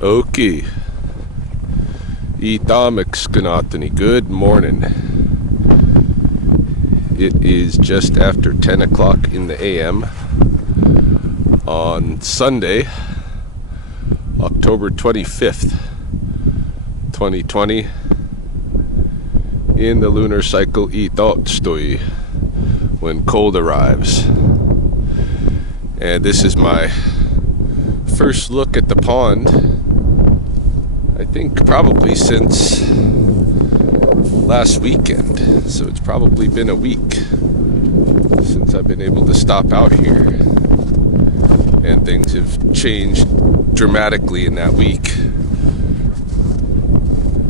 Okay. Good morning. It is just after 10 o'clock in the AM on Sunday, October 25th, 2020, in the lunar cycle Octopus, when cold arrives. And this is my first look at the pond, I think probably since last weekend. So it's probably been a week since I've been able to stop out here. And things have changed dramatically in that week.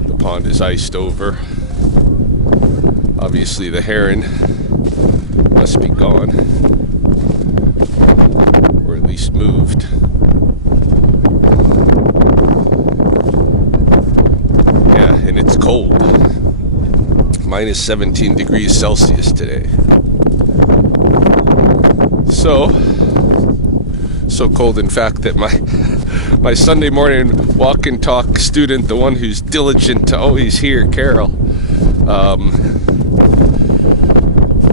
The pond is iced over. Obviously the heron must be gone, or at least moved. Yeah, and it's cold. Minus 17 degrees Celsius today. So cold in fact that my Sunday morning walk and talk student, the one who's diligent to always hear, Carol,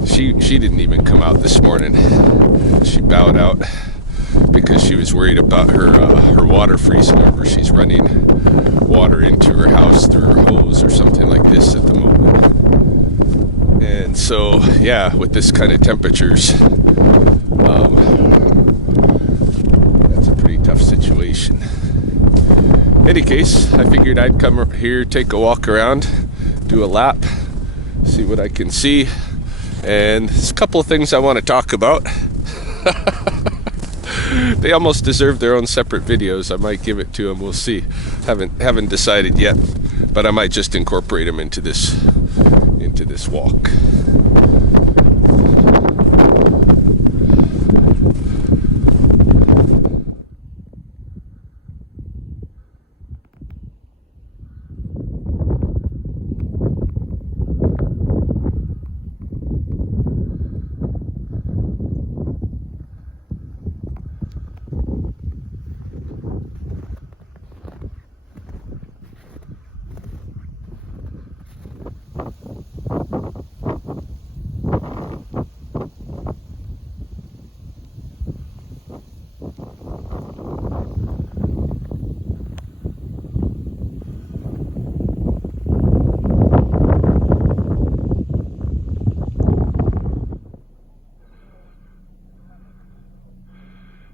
she didn't even come out this morning. She bowed out because she was worried about her water freezing over. She's running water into her house through her hose or something like this at the moment. And so, yeah, with this kind of temperatures, that's a pretty tough situation. Any case, I figured I'd come up here, take a walk around, do a lap, see what I can see. And there's a couple of things I want to talk about. They almost deserve their own separate videos. I might give it to them. We'll see. Haven't decided yet, but I might just incorporate them into this walk.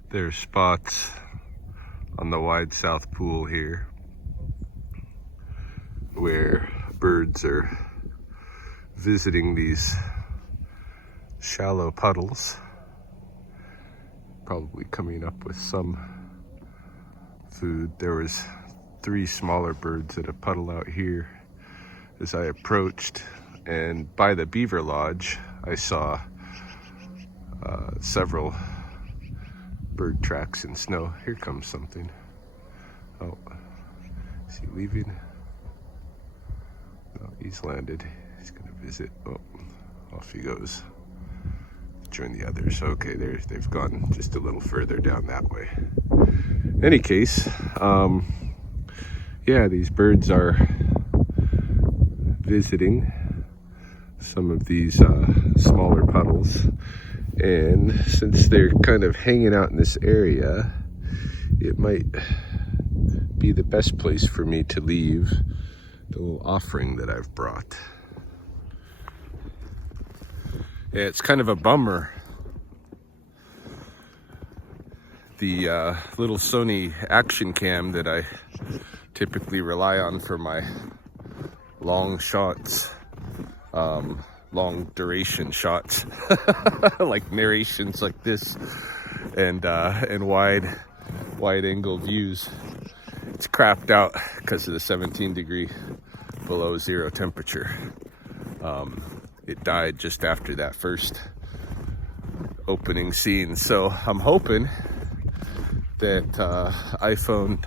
There's spots on the wide south pool here where birds are visiting these shallow puddles, probably coming up with some food. There was 3 smaller birds at a puddle out here as I approached, and by the beaver lodge I saw several bird tracks in snow. Here comes something. Oh, is he leaving? No, he's landed. He's gonna visit. Oh, off he goes. Join the others. Okay, they've gone just a little further down that way. Any case, yeah, these birds are visiting some of these smaller puddles. And since they're kind of hanging out in this area, it might be the best place for me to leave the little offering that I've brought. Yeah, it's kind of a bummer. The little Sony action cam that I typically rely on for my long shots, long duration shots, like narrations like this, and wide angle views. It's crapped out because of the 17 degree below zero temperature. It died just after that first opening scene. So I'm hoping that iPhone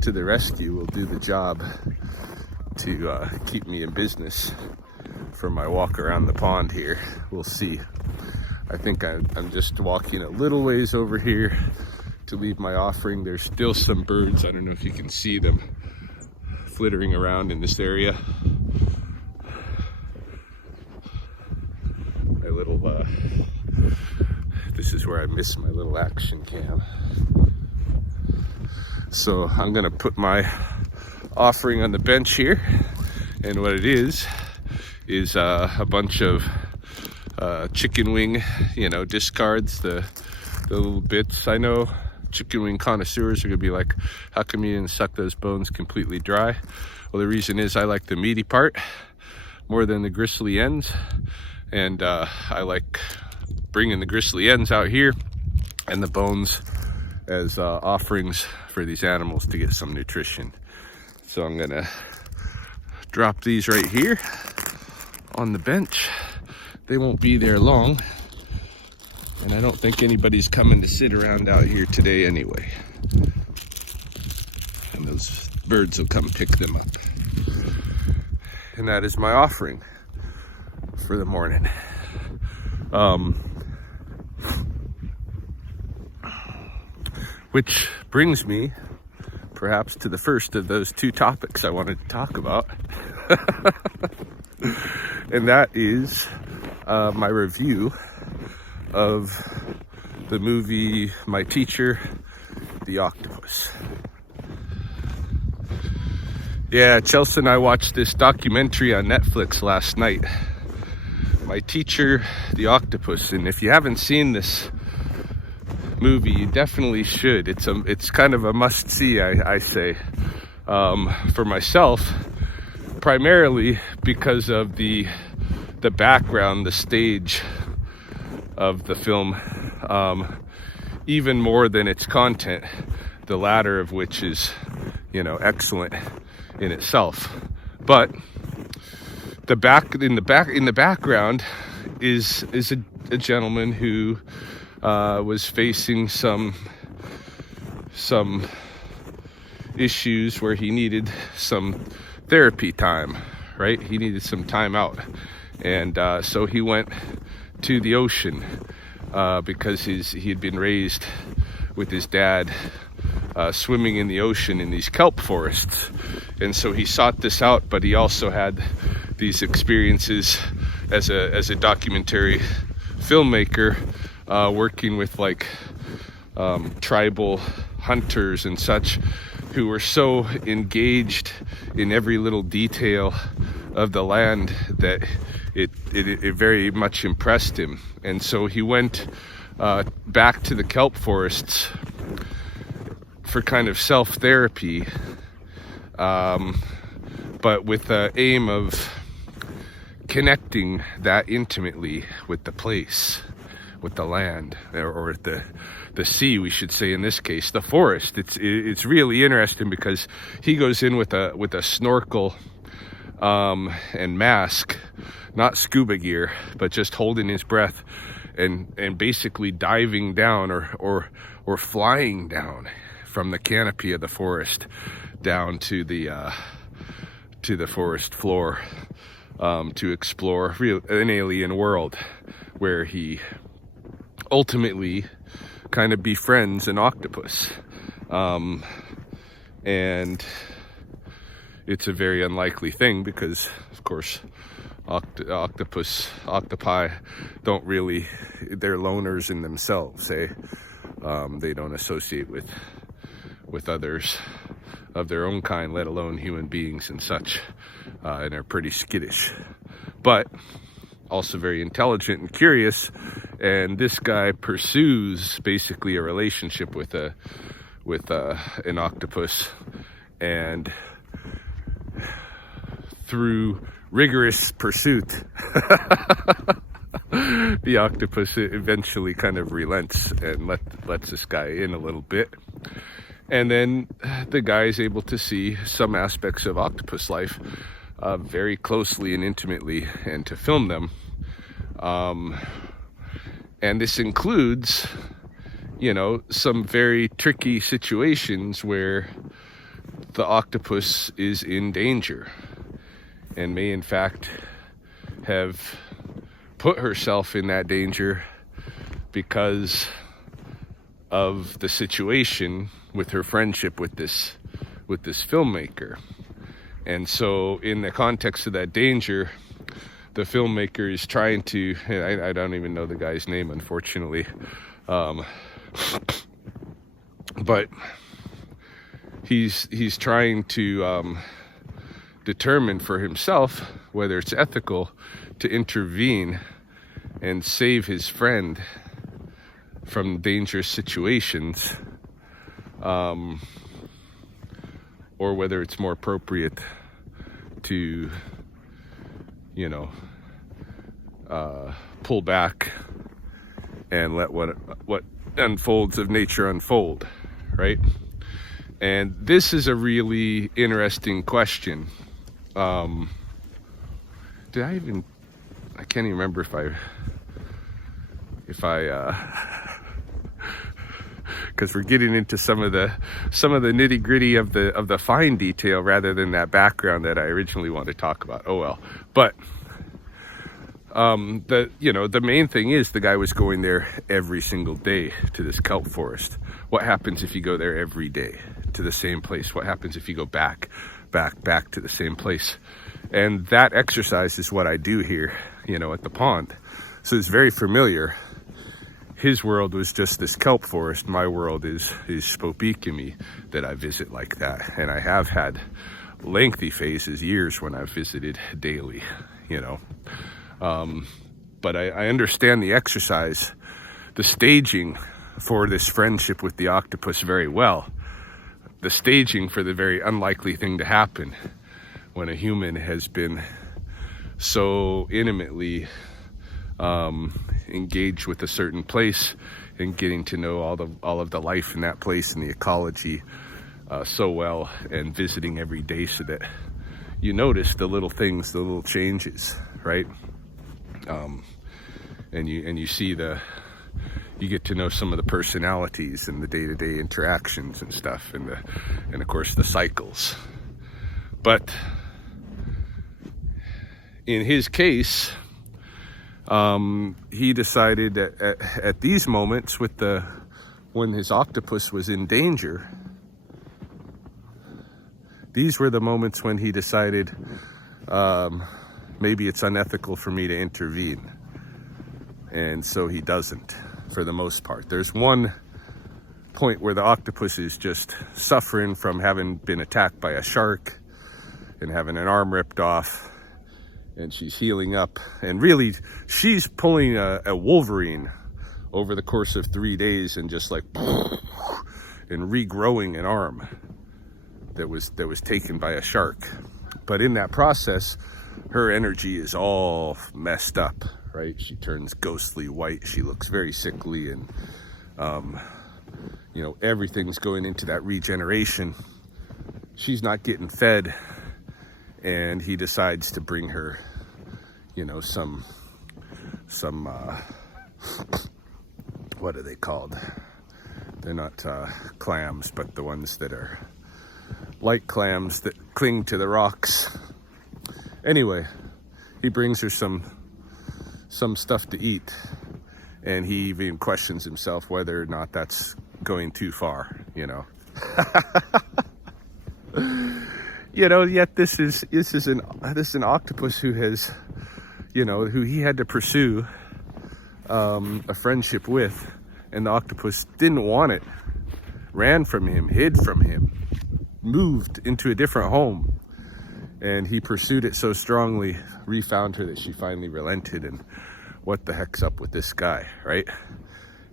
to the rescue will do the job to keep me in business for my walk around the pond here. We'll see. I think I'm just walking a little ways over here to leave my offering. There's still some birds. I don't know if you can see them flittering around in this area. My little, this is where I miss my little action cam. So I'm gonna put my offering on the bench here, and what it is a bunch of chicken wing, discards, the little bits. I know chicken wing connoisseurs are gonna be like, how come you didn't suck those bones completely dry? Well, the reason is I like the meaty part more than the gristly ends, and I like bringing the gristly ends out here and the bones as offerings for these animals to get some nutrition. So I'm gonna drop these right here on the bench. They won't be there long, and I don't think anybody's coming to sit around out here today anyway. And those birds will come pick them up. And that is my offering for the morning. Which brings me perhaps to the first of those two topics I wanted to talk about. And that is my review of the movie My Teacher, The Octopus. Yeah, Chels and I watched this documentary on Netflix last night, My Teacher, The Octopus. And if you haven't seen this movie, you definitely should. It's kind of a must-see, I say, for myself, primarily because of the background, the stage of the film, even more than its content, the latter of which is, excellent in itself. But in the background is a gentleman who was facing some issues where he needed some therapy time, right? He needed some time out, and so he went to the ocean because he had been raised with his dad swimming in the ocean in these kelp forests, and so he sought this out. But he also had these experiences as a documentary filmmaker, working with tribal hunters and such, who were so engaged in every little detail of the land that it very much impressed him. And so he went back to the kelp forests for kind of self-therapy, but with the aim of connecting that intimately with the place, with the land, or the sea, we should say in this case, the forest. It's really interesting because he goes in with a snorkel and mask, not scuba gear, but just holding his breath and basically diving down or flying down from the canopy of the forest down to the forest floor, to explore an alien world where he ultimately kind of befriends an octopus. And it's a very unlikely thing because, of course, octopi don't really, they're loners in themselves. They don't associate with others of their own kind, let alone human beings and such, and are pretty skittish, but also very intelligent and curious. And this guy pursues basically a relationship with an octopus, and through rigorous pursuit, the octopus eventually kind of relents and lets this guy in a little bit. And then the guy is able to see some aspects of octopus life very closely and intimately, and to film them. And this includes, some very tricky situations where the octopus is in danger and may in fact have put herself in that danger because of the situation with her friendship with this filmmaker. And so in the context of that danger, the filmmaker is trying to, I don't even know the guy's name, unfortunately, but he's trying to determine for himself whether it's ethical to intervene and save his friend from dangerous situations, or whether it's more appropriate to, pull back and let what unfolds of nature unfold, right? And this is a really interesting question. I can't even remember if I because we're getting into some of the nitty gritty of the fine detail rather than that background that I originally wanted to talk about. Oh well. But the main thing is the guy was going there every single day to this kelp forest. What happens if you go there every day to the same place? What happens if you go back to the same place? And that exercise is what I do here, at the pond. So it's very familiar. His world was just this kelp forest. My world is Spokane that I visit like that. And I have had lengthy phases, years, when I've visited daily, But I understand the exercise, the staging for this friendship with the octopus very well. The staging for the very unlikely thing to happen when a human has been so intimately engaged with a certain place and getting to know all of the life in that place and the ecology so well, and visiting every day so that you notice the little things, the little changes, right? And you see you get to know some of the personalities and the day-to-day interactions and stuff, and of course the cycles. But in his case, he decided that at these moments, when his octopus was in danger, these were the moments when he decided, maybe it's unethical for me to intervene. And so he doesn't, for the most part. There's one point where the octopus is just suffering from having been attacked by a shark and having an arm ripped off, and she's healing up. And really, she's pulling a Wolverine over the course of 3 days and just like, and regrowing an arm that was taken by a shark. But in that process, her energy is all messed up, right? She turns ghostly white. She looks very sickly, and everything's going into that regeneration. She's not getting fed, and he decides to bring her, some what are they called? They're not clams, but the ones that are like clams that cling to the rocks. Anyway, he brings her some stuff to eat, and he even questions himself whether or not that's going too far, Yet this is an octopus who has, who he had to pursue a friendship with, and the octopus didn't want it, ran from him, hid from him, moved into a different home, and he pursued it so strongly, refound her, that she finally relented. And what the heck's up with this guy, right?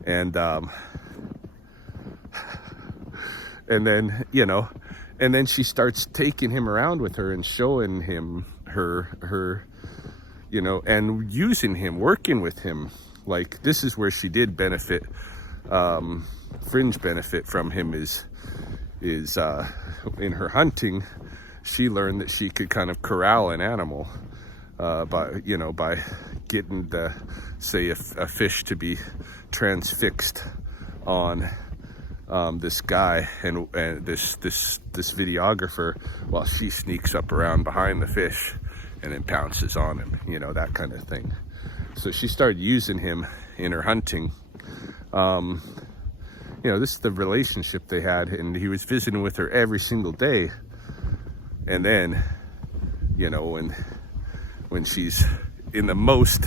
And then and then she starts taking him around with her and showing him her and using him, working with him. Like, this is where she did benefit, fringe benefit from him, is in her hunting. She learned that she could kind of corral an animal by getting a fish to be transfixed on this guy and this videographer, while she sneaks up around behind the fish and then pounces on him, that kind of thing. So she started using him in her hunting. this is the relationship they had, and he was visiting with her every single day. And then, when she's in the most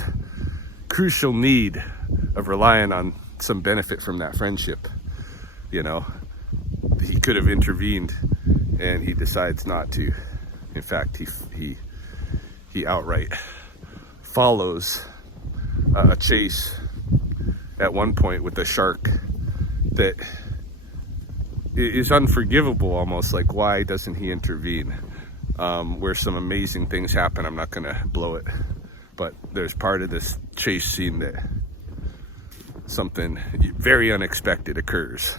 crucial need of relying on some benefit from that friendship, he could have intervened, and he decides not to. In fact, he outright follows a chase at one point with a shark that is unforgivable almost. Like, why doesn't he intervene? Where some amazing things happen. I'm not gonna blow it, but there's part of this chase scene that something very unexpected occurs.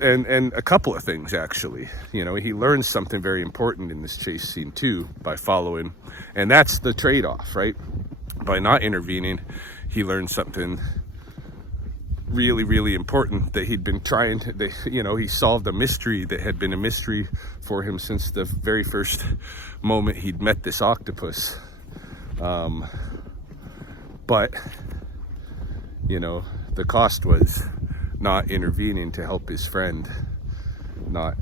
And a couple of things, actually. He learns something very important in this chase scene too by following, and that's the trade-off, right? By not intervening, he learned something really, really important that he'd been trying to, he solved a mystery that had been a mystery for him since the very first moment he'd met this octopus. But, the cost was not intervening to help his friend, not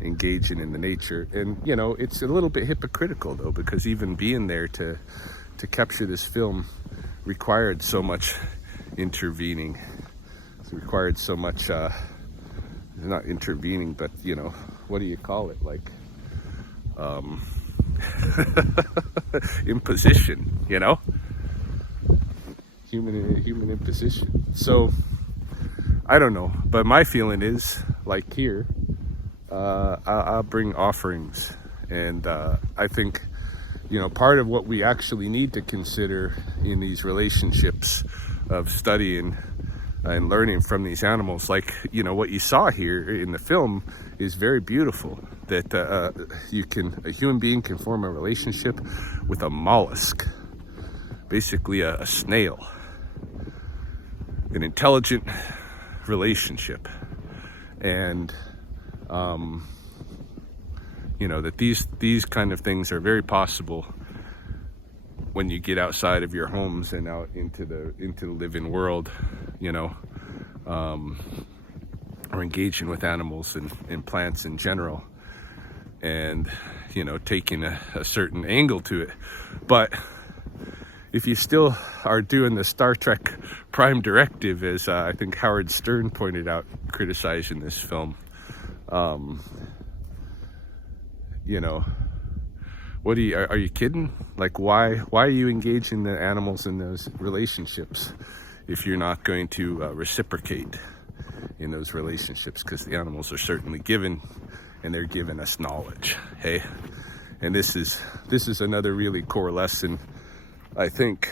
engaging in the nature. And, it's a little bit hypocritical, though, because even being there to capture this film required so much intervening. It required so much, not intervening, but, what do you call it? Like, imposition, human imposition. So, I don't know, but my feeling is, like here, I'll bring offerings. And I think, part of what we actually need to consider in these relationships of studying and learning from these animals, like, what you saw here in the film is very beautiful. That a human being can form a relationship with a mollusk, basically a snail, an intelligent relationship. And that these kind of things are very possible when you get outside of your homes and out into the living world, or engaging with animals and plants in general, and taking a certain angle to it. But if you still are doing the Star Trek Prime Directive, as I think Howard Stern pointed out, criticizing this film, what are you kidding? Like, why are you engaging the animals in those relationships if you're not going to reciprocate in those relationships? Because the animals are certainly giving, and they're giving us knowledge, hey? And this is another really core lesson, I think,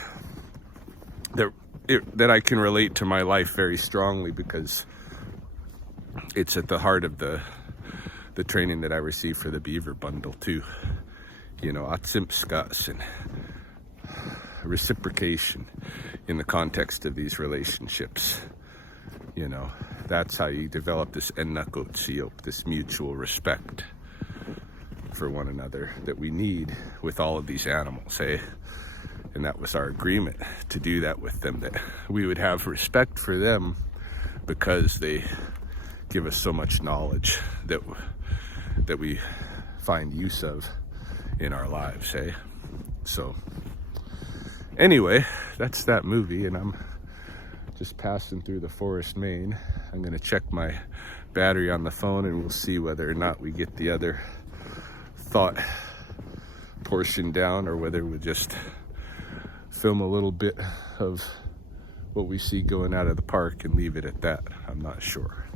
that I can relate to my life very strongly, because it's at the heart of the training that I received for the Beaver Bundle too. Atsimskas and reciprocation in the context of these relationships. That's how you develop this ennakotsiop, this mutual respect for one another that we need with all of these animals, eh? And that was our agreement, to do that with them, that we would have respect for them because they give us so much knowledge that we find use of in our lives, eh? So anyway, that's that movie, and I'm just passing through the Forest, Maine. I'm gonna check my battery on the phone, and we'll see whether or not we get the other thought portion down, or whether we just film a little bit of what we see going out of the park and leave it at that. I'm not sure.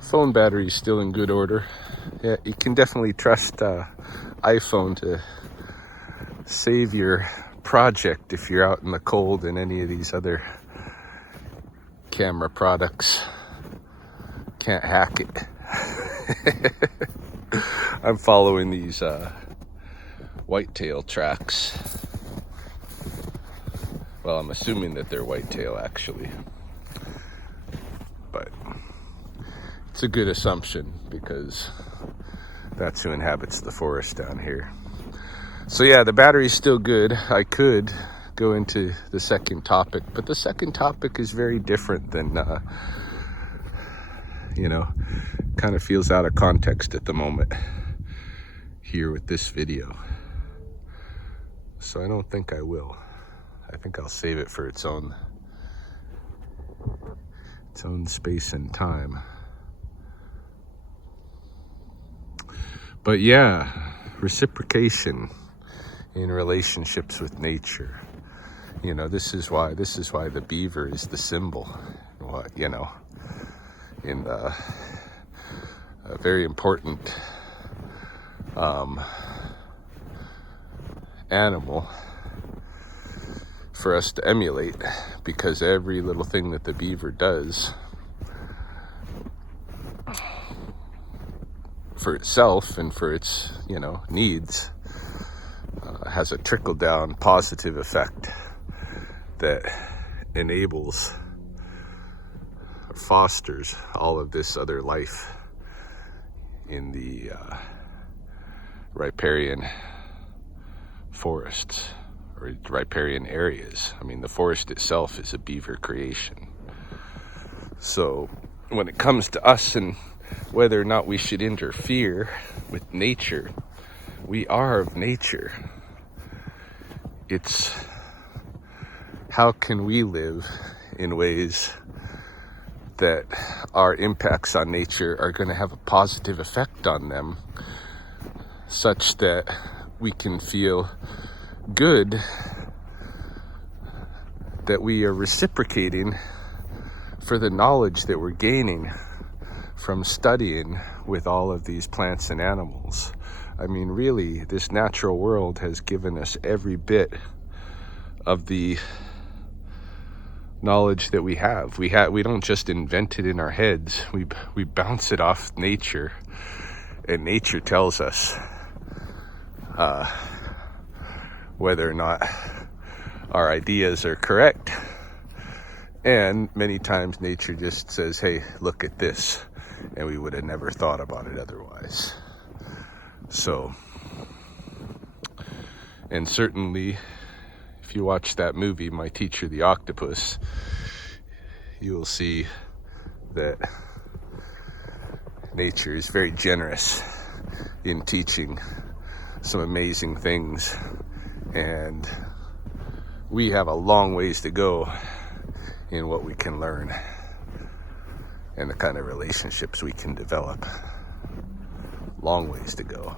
Phone battery is still in good order. Yeah, you can definitely trust iPhone to save your project if you're out in the cold, and any of these other camera products can't hack it. I'm following these whitetail tracks. Well, I'm assuming that they're whitetail, actually, but it's a good assumption, because That's who inhabits the forest down here. So yeah, the battery's still good. I could go into the second topic, but the second topic is very different than, kind of feels out of context at the moment here with this video. So I don't think I will. I think I'll save it for its own space and time. But yeah, reciprocation in relationships with nature. This is why the beaver is the symbol. In a very important animal for us to emulate, because every little thing that the beaver does for itself and for its needs has a trickle down positive effect that enables or fosters all of this other life in the riparian forests or riparian areas. I mean, the forest itself is a beaver creation. So when it comes to us and whether or not we should interfere with nature, we are of nature. It's how can we live in ways that our impacts on nature are going to have a positive effect on them, such that we can feel good that we are reciprocating for the knowledge that we're gaining from studying with all of these plants and animals. I mean, really, this natural world has given us every bit of the knowledge that we have. We don't just invent it in our heads. We bounce it off nature, and nature tells us whether or not our ideas are correct. And many times nature just says, hey, look at this, and we would have never thought about it otherwise. So, and certainly if you watch that movie, My Teacher, the Octopus, you will see that nature is very generous in teaching some amazing things, and we have a long ways to go in what we can learn and the kind of relationships we can develop. Long ways to go.